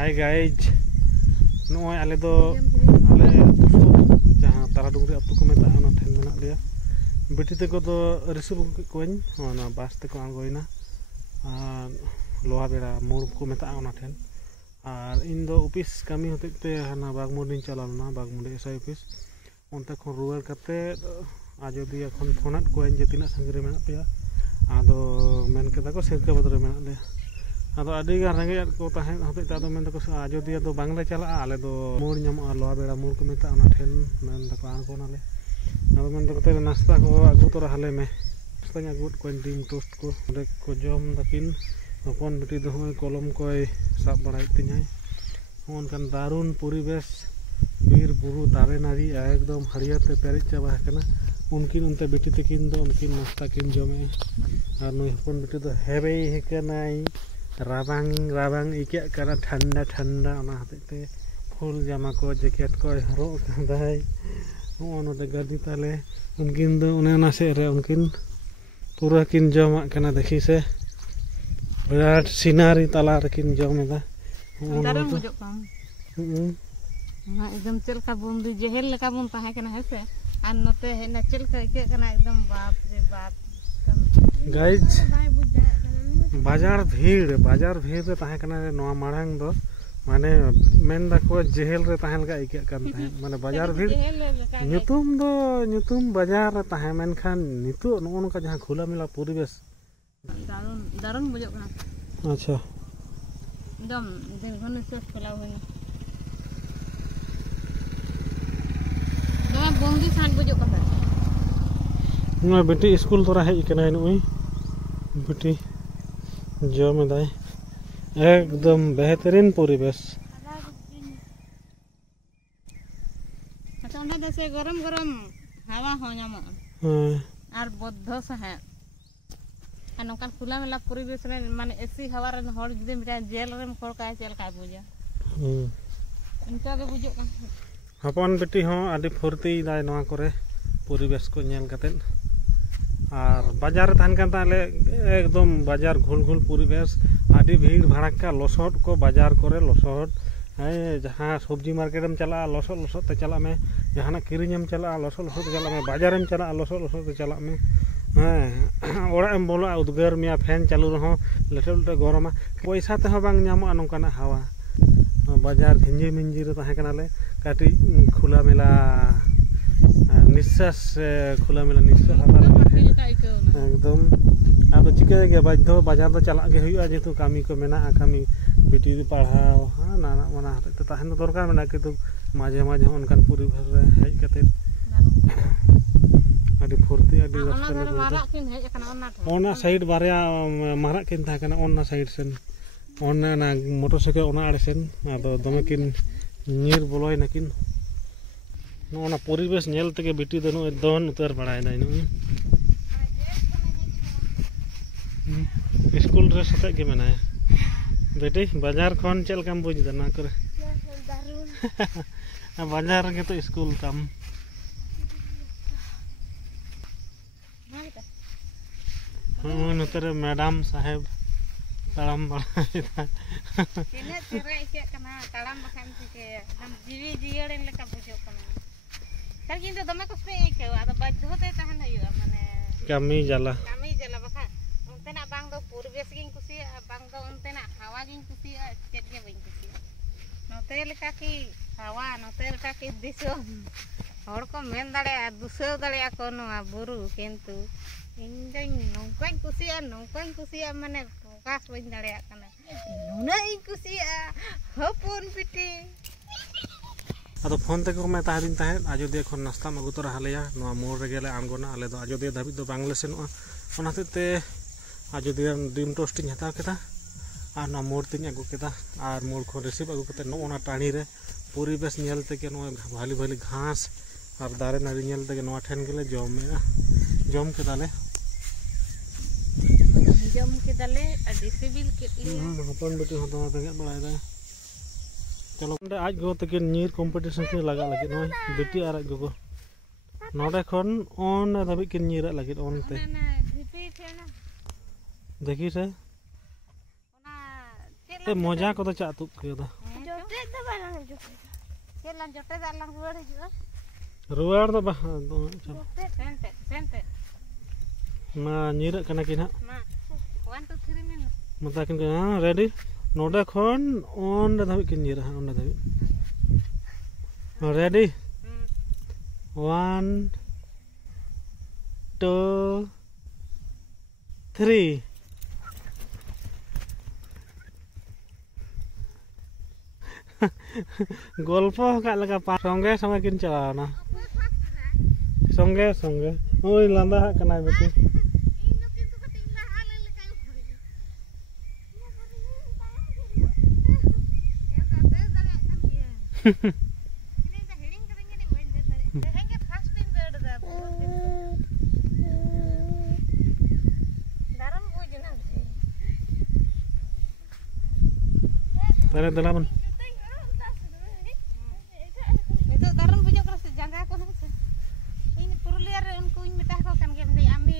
Hi guys नॉय आले दो आले जहाँ ताराडुंगरी अतु को मेता है ठेन मेना लिया बेटी तक तो रिसीव कोइन बस तक आंगोइना लोहा बेड़ा मोड़ को मेता ठेन और इन दो ऑफिस कमी होते ते हाना बागमुंडी चलाना बागमुंडी एसआई ऑफिस उनते खन रुवार कते आजोदिया खन फोनात कोइन जे तिना संगरे मेना पेया आदो मेन केदा को सिरका बदरे मेना ले आदो अडी गान रेंगे को ताहे होते ते आदो मेन तको आजोदिया दो बांगले चला आले दो मोड़ ᱧᱟᱢᱚᱜᱼᱟ लोहा बेड़ा मोड़ को मेता ओना ठेन मेन तको आंगोनाले आदो मेन तको ते नाश्ता को आगु तो रहले में नाश्ता आगुत कोइन डिम टोस्ट को ओडे को जम दकिन हपन बेटी दो होय कलम कोय साब बड़ाई तिኛय ओनकान दारुन परिवेश बीर बुरु दारे नारी एकदम हरियर ते पेरिच चाबा कना उनकिन उनते बेटी तकिन दो उनकिन नाश्ता किन जमे और नुई हपन बेटी दो हेबे हेकनाय राबांग राबांग इके करा ठंडा ठंडा ओना हतेते फुल जामा को जैकेट को हरो कदाय ओनोते गाड़ी ताले उनकिन दो उने ना से रे उनकिन पूरा किन जमा कना देखि से विराट सीनारी ताला रकिन जमेदा दारुन बुझो काम एकदम चलका बंदी जेहेल लका बन ताहे कना हेसे और नते हेना चलका इके कना एकदम बाप रे बाप गाइज बाजार भीड़ रे ताहे कना नोआ मारंग दो माने मेन दा को जेहेल रे ताहेन का इके kan ताहे माने बाजार भीड़ ᱧᱩᱛᱩᱢ बाजार रे ताहे मेन खान नितो नो का जहां खुला मिला परिवेश दारुन बुझो कना अच्छा एकदम दिन घन से फैला हुआ है बंदी सान बुझो कना नो बेटी स्कूल तोरा हेज कना नुई बेटी जम दाय एकदम बेहतरीन परिवेश अच्छा ओंडे देसे गरम गरम हवा हो ᱧᱟᱢᱚᱜ और बद्ध सहे और नौकान खुला मेला परिवेश रे माने एसी हवा रे हर जुदे मिटा जेल रे खोल का चल का बुझा इनका के बुझो का हपन बेटी हो आदि फुर्ती दाय नवा करे परिवेश को नेल कतेन और बाजार थान कान ताले एकदम बाजार घुल घुल परिवेश आदि भीड़ भड़का लसट को बाजार करे लसट जहाँ सब्जी मार्केट में चला लसट ते चला में जहाँ किरिंग चला लसट ते चला में बाजार में चला लसट ते चला में ओड़ा में बोला उद्गार में फैन चालू रहो लटे लटे गरमा पैसा ते बांग ᱧᱟᱢᱚᱜᱼᱟ नोंकाना हवा बाजार घिंजी मिंजी रे ताहे कनाले काटी खुला मेला निश्वास खुला मेला निश्वास एकदम अब चिके गे बाध्य बाजार तो चला गे हुआ जेतु कामी को मेना कामी बेटी पढ़ाओ हां ना मना हते ताहेन दरकार मेना कितु माझे माझे उनकान परिवेश रे हेज कते आदि फुर्ती आदि ओना साइड बारिया मारा किन था कना ओना साइड सेन ओना ना मोटरसाइकिल ओना आड़े सेन आदो दमे किन नीर बोलोय नकिन ओना परिवेश नेल तके बेटी दनु दोन उतर बड़ाय नाय नु स्कूल रे सते के मेनाय बेटी बाजार खन चल काम बुझ दना करे बाजार के तो स्कूल काम नतर मैडम साहेब ताड़ाम बड़ा तिने तेरा इके कना ताड़ाम बखान के हम जीवी जियड़न लेका बुझो कना तर किंतु दमे कुछ के आदो बाध्य होते तहन हयो माने कमी जाला बखा उनतेना बांग दो परिवेश गिन कुसिया बांग दो उनतेना हवा गिन कुसिया चेत के बइन कुसिया नोते लेका की हवा नोते लेका की दिसो हर को मेन दाड़े दुसो दाड़े को नोआ बुरु किंतु इंजन नौकान कुसिया माने प्रकाश बइन दाड़े कना नुना इ कुसिया हपन पिटी आदो फोन तक मैं ताहिन ताहे आजोदिया खन नाश्ता मगु तो रहलेया नोआ मोड़ रे गेले आंगोना आले दो आजोदिया धाबी दो बांगले सेनोआ ओना ते आजोदिया डिम टोस्ट इन हता केदा और ना मोड़ तिन अगु केदा और मोड़ खन रिसीव अगु कते नोना टाणी रे परिवेश नेल तके नो भाली भाली घास और दारे नारी नेल तके नोआ ठेन गेले जम केदाले अडी सिबिल के हपन बेटी होता बेगे बड़ाय चलो आज गो तक नीर कंपटीशन के लगा लगे नय बेटी आर गो नोडे खन ओन धाबी के नीर लगे ओन ते देखी से मजा को तो चा तुक के Kelan jote dah lang luar juga. Ruar dah bah. Sente. Ma nyirak kena kina. Ma. 1 2 3 min. Mata kin kena ready. Noda khon on dah tapi kin nyirak on dah tapi. Ready. 1 2 3. Golpo kak laga pa songge sama kin chalana. Songge. Oi landa kena beti. Tara dalaman. Itu darum punya keras jangka aku nang. Ini পুরুলিয়ার उनको इन मिटा को kan game dei আমি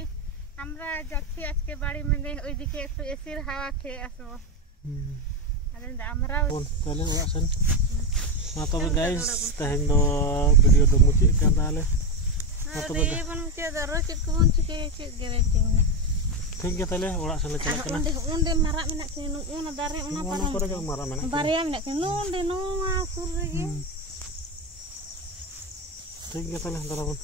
আমরা যাচ্ছি আজকে বাড়ি মধ্যে ওইদিকে একটু এসির হাওয়া খেয়ে আসবো আরে আমরা তাহলে ওরা sen ma tobe guys tahen do video do muti kan taale ma tobe এই বনতে দরো চিক কোন চিকে চিক গেরেটিং নে ঠিক গেছে তাহলে ওরা sen chala kana onde marak menak ke una dare una parang kore ga mara mena barya menak ke onde no sur lagi ঠিক গেছে তাহলে দাঁড়াবো